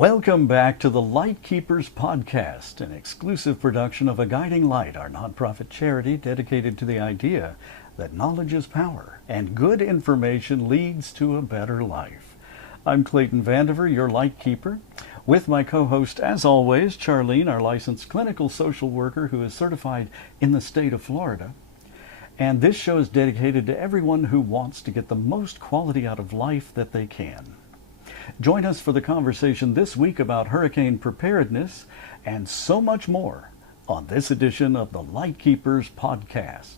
Welcome back to the Lightkeepers Podcast, an exclusive production of A Guiding Light, our nonprofit charity dedicated to the idea that knowledge is power and good information leads to a better life. I'm Clayton Vandiver, your Lightkeeper, with my co-host, as always, Charlene, our licensed clinical social worker who is certified in the state of Florida. And this show is dedicated to everyone who wants to get the most quality out of life that they can. Join us for the conversation this week about hurricane preparedness and so much more on this edition of the Lightkeepers Podcast.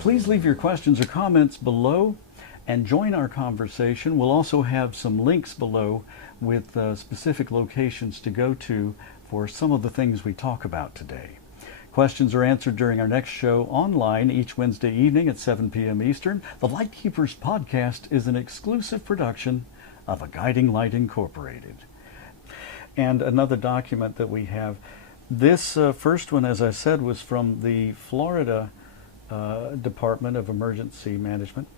Please leave your questions or comments below and join our conversation. We'll also have some links below with specific locations to go to for some of the things we talk about today. Questions are answered during our next show online each Wednesday evening at 7 p.m. Eastern. The Lightkeepers Podcast is an exclusive production of A Guiding Light Incorporated. And another document that we have, this first one, as I said, was from the Florida Department of Emergency Management.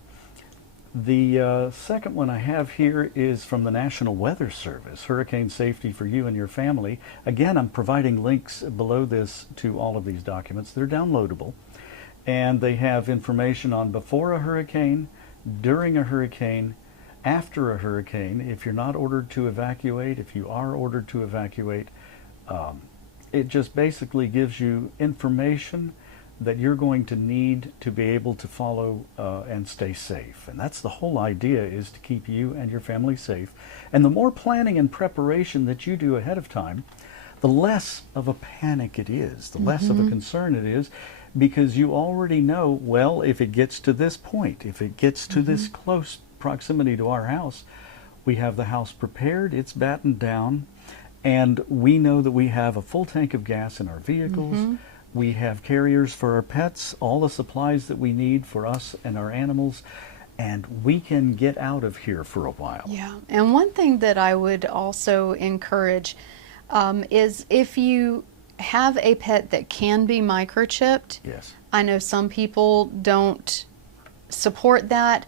The second one I have here is from the National Weather Service, Hurricane Safety for You and Your Family. Again, I'm providing links below this to all of these documents. They're downloadable, and they have information on before a hurricane, during a hurricane, after a hurricane. If you're not ordered to evacuate, if you are ordered to evacuate, it just basically gives you information that you're going to need to be able to follow and stay safe. And that's the whole idea, is to keep you and your family safe. And the more planning and preparation that you do ahead of time, the less of a panic it is, the less of a concern it is, because you already know, well, if it gets to this point, if it gets to this close proximity to our house, we have the house prepared, it's battened down, and we know that we have a full tank of gas in our vehicles. We have carriers for our pets, all the supplies that we need for us and our animals, and we can get out of here for a while. Yeah, and one thing that I would also encourage is if you have a pet that can be microchipped. Yes. I know some people don't support that.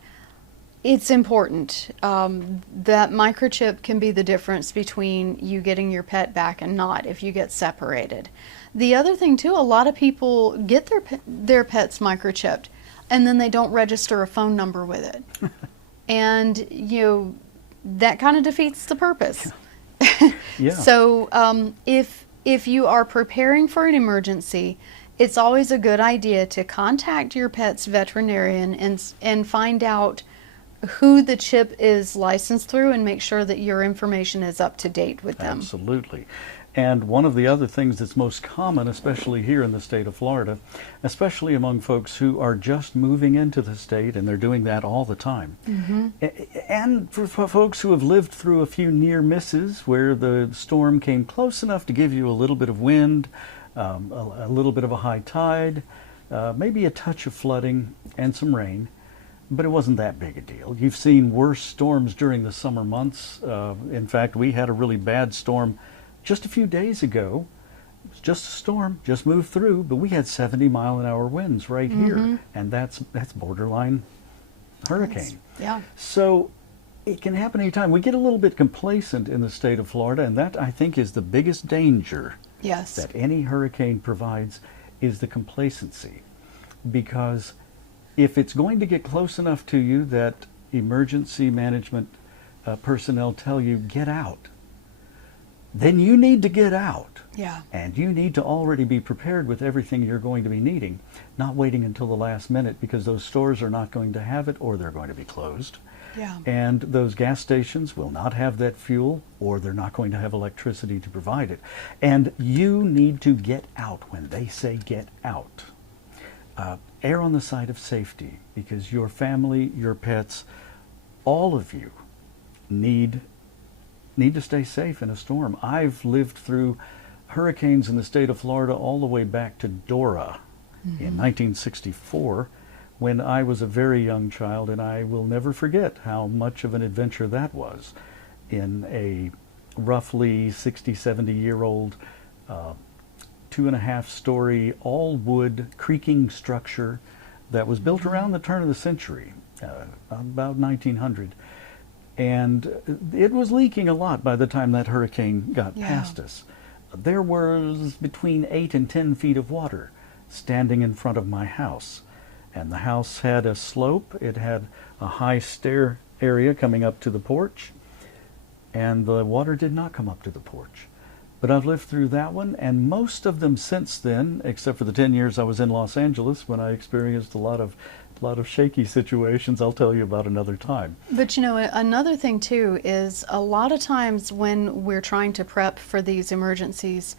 It's important. That microchip can be the difference between you getting your pet back and not if you get separated. The other thing too, a lot of people get their pets microchipped and then they don't register a phone number with it. And that kind of defeats the purpose. Yeah. So if you are preparing for an emergency, it's always a good idea to contact your pet's veterinarian and find out who the chip is licensed through and make sure that your information is up to date with them. Absolutely. And one of the other things that's most common, especially here in the state of Florida, especially among folks who are just moving into the state, and they're doing that all the time, and for folks who have lived through a few near misses where the storm came close enough to give you a little bit of wind, a little bit of a high tide, maybe a touch of flooding and some rain, but it wasn't that big a deal. You've seen worse storms during the summer months. In fact, we had a really bad storm just a few days ago. It was just a storm, just moved through, but we had 70-mile-an-hour winds right here, and that's borderline hurricane. Yeah. So it can happen anytime. We get a little bit complacent in the state of Florida, and that, I think, is the biggest danger that any hurricane provides, is the complacency. Because if it's going to get close enough to you that emergency management personnel tell you, get out, then you need to get out. Yeah. And you need to already be prepared with everything you're going to be needing, not waiting until the last minute, because those stores are not going to have it, or they're going to be closed. Yeah. And those gas stations will not have that fuel, or they're not going to have electricity to provide it. And you need to get out when they say get out. Err on the side of safety, because your family, your pets, all of you need to stay safe in a storm. I've lived through hurricanes in the state of Florida all the way back to Dora in 1964, when I was a very young child, and I will never forget how much of an adventure that was in a roughly 60, 70-year-old 2.5-story all-wood creaking structure that was built around the turn of the century, about 1900. And it was leaking a lot by the time that hurricane got past us. There was between 8 and 10 feet of water standing in front of my house. And the house had a slope. It had a high stair area coming up to the porch. And the water did not come up to the porch. But I've lived through that one, and most of them since then, except for the 10 years I was in Los Angeles when I experienced a lot of shaky situations I'll tell you about another time. But you know, another thing too is a lot of times when we're trying to prep for these emergencies,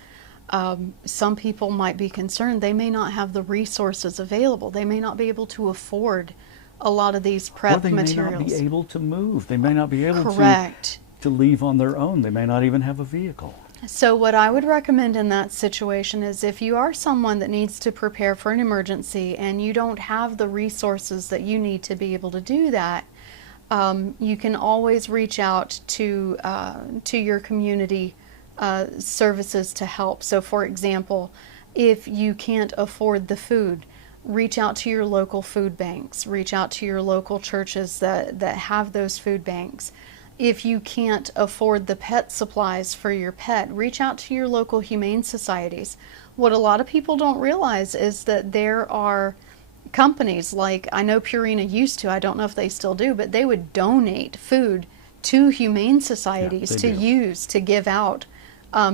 some people might be concerned they may not have the resources available. They may not be able to afford a lot of these prep materials. Or they may not be able to move. They may not be able Correct. to leave on their own. They may not even have a vehicle. So what I would recommend in that situation is if you are someone that needs to prepare for an emergency and you don't have the resources that you need to be able to do that, you can always reach out to your community services to help. So for example, if you can't afford the food, reach out to your local food banks, reach out to your local churches that have those food banks. If you can't afford the pet supplies for your pet, reach out to your local humane societies. What a lot of people don't realize is that there are companies like, I know Purina used to, I don't know if they still do, but they would donate food to humane societies to give out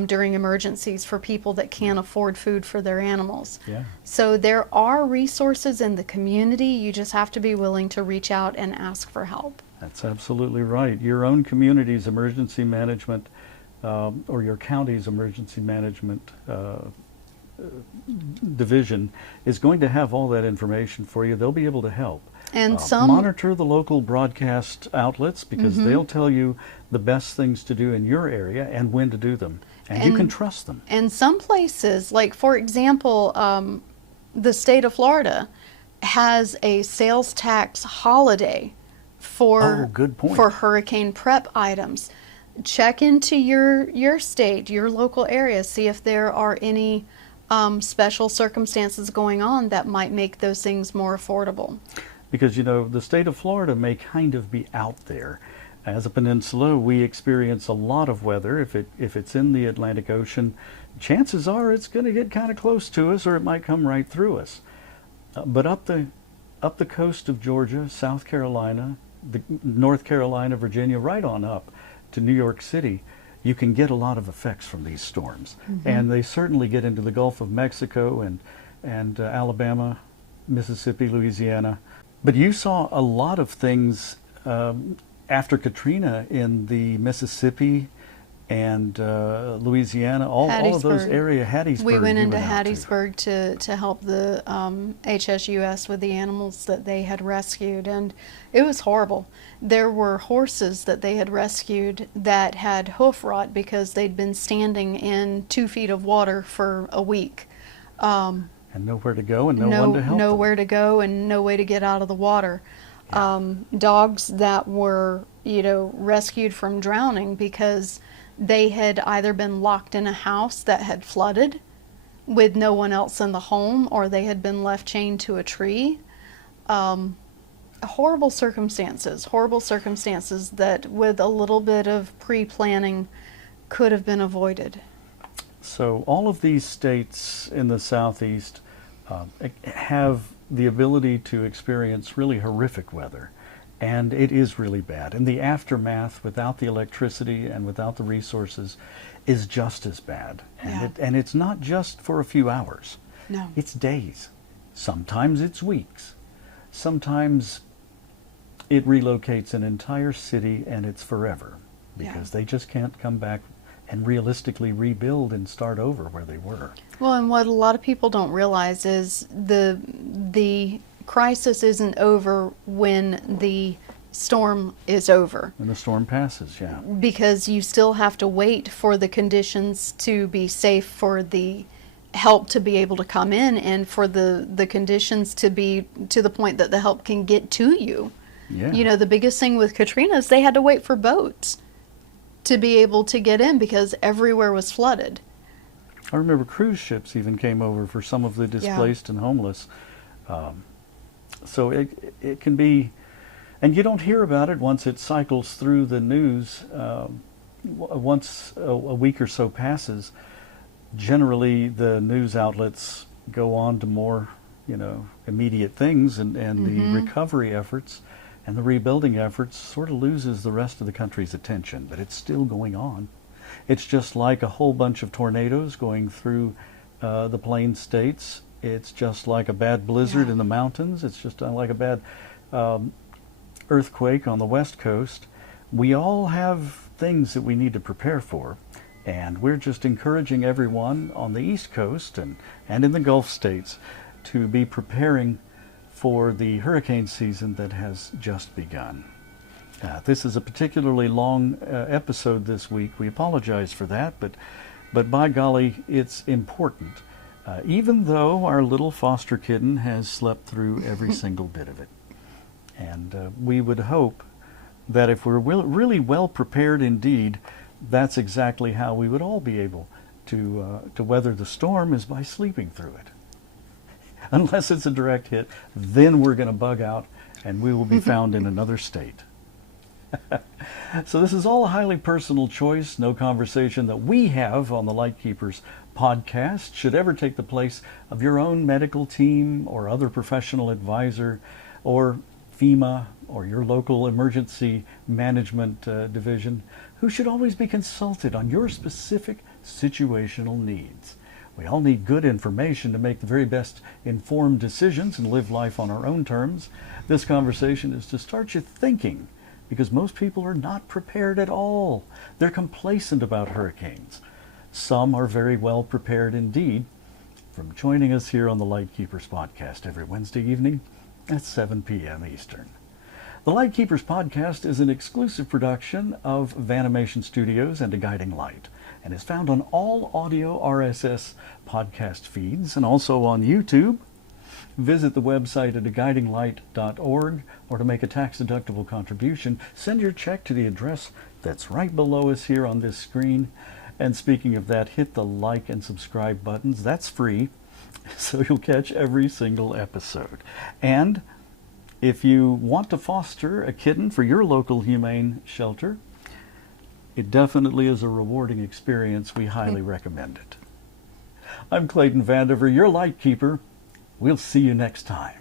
during emergencies for people that can't afford food for their animals. Yeah. So there are resources in the community. You just have to be willing to reach out and ask for help. That's absolutely right. Your own community's emergency management or your county's emergency management division is going to have all that information for you. They'll be able to help. And monitor the local broadcast outlets because they'll tell you the best things to do in your area and when to do them. And you can trust them. And some places, like for example, the state of Florida has a sales tax holiday for hurricane prep items. Check into your state, your local area, see if there are any special circumstances going on that might make those things more affordable. Because, you know, the state of Florida may kind of be out there. As a peninsula, we experience a lot of weather. If it's in the Atlantic Ocean, chances are it's going to get kind of close to us, or it might come right through us. But up the coast of Georgia, South Carolina, North Carolina, Virginia, right on up to New York City, you can get a lot of effects from these storms. And they certainly get into the Gulf of Mexico and Alabama, Mississippi, Louisiana. But you saw a lot of things after Katrina in the Mississippi and Louisiana, all of those areas, Hattiesburg. We went into Hattiesburg to help the HSUS with the animals that they had rescued, and it was horrible. There were horses that they had rescued that had hoof rot because they'd been standing in 2 feet of water for a week. And nowhere to go and no one to help them. Nowhere to go and no way to get out of the water. Dogs that were, rescued from drowning because they had either been locked in a house that had flooded with no one else in the home, or they had been left chained to a tree. Horrible circumstances that with a little bit of pre-planning could have been avoided. So all of these states in the Southeast have the ability to experience really horrific weather, and it is really bad. And the aftermath without the electricity and without the resources is just as bad. And it's not just for a few hours. No. It's days. Sometimes it's weeks. Sometimes it relocates an entire city and it's forever because they just can't come back and realistically rebuild and start over where they were. Well, and what a lot of people don't realize is the crisis isn't over when the storm is over. And the storm passes, yeah. Because you still have to wait for the conditions to be safe for the help to be able to come in, and for the conditions to be to the point that the help can get to you. Yeah. You know, the biggest thing with Katrina is they had to wait for boats to be able to get in because everywhere was flooded. I remember cruise ships even came over for some of the displaced and homeless. So it can be, and you don't hear about it once it cycles through the news. Once a week or so passes, generally the news outlets go on to more, immediate things, and the recovery efforts and the rebuilding efforts sort of loses the rest of the country's attention, but it's still going on. It's just like a whole bunch of tornadoes going through the Plain States. It's just like a bad blizzard in the mountains. It's just like a bad earthquake on the West Coast. We all have things that we need to prepare for, and we're just encouraging everyone on the East Coast and in the Gulf states to be preparing for the hurricane season that has just begun. This is a particularly long episode this week. We apologize for that, but by golly, it's important. Even though our little foster kitten has slept through every single bit of it. And we would hope that if we're really well prepared indeed, that's exactly how we would all be able to weather the storm, is by sleeping through it. Unless it's a direct hit, then we're going to bug out and we will be found in another state. So this is all a highly personal choice. No conversation that we have on the Lightkeepers podcast should ever take the place of your own medical team or other professional advisor or FEMA or your local emergency management division, who should always be consulted on your specific situational needs. We all need good information to make the very best informed decisions and live life on our own terms. This conversation is to start you thinking, because most people are not prepared at all. They're complacent about hurricanes. Some are very well prepared indeed. From joining us here on the Lightkeepers Podcast every Wednesday evening at 7 p.m. Eastern. The Lightkeepers Podcast is an exclusive production of Vanimation Studios and A Guiding Light, and is found on all audio RSS podcast feeds and also on YouTube. Visit the website at aguidinglight.org, or to make a tax-deductible contribution, send your check to the address that's right below us here on this screen. And speaking of that, hit the like and subscribe buttons. That's free, so you'll catch every single episode. And if you want to foster a kitten for your local humane shelter, it definitely is a rewarding experience. We highly recommend it. I'm Clayton Vandiver, your Lightkeeper. We'll see you next time.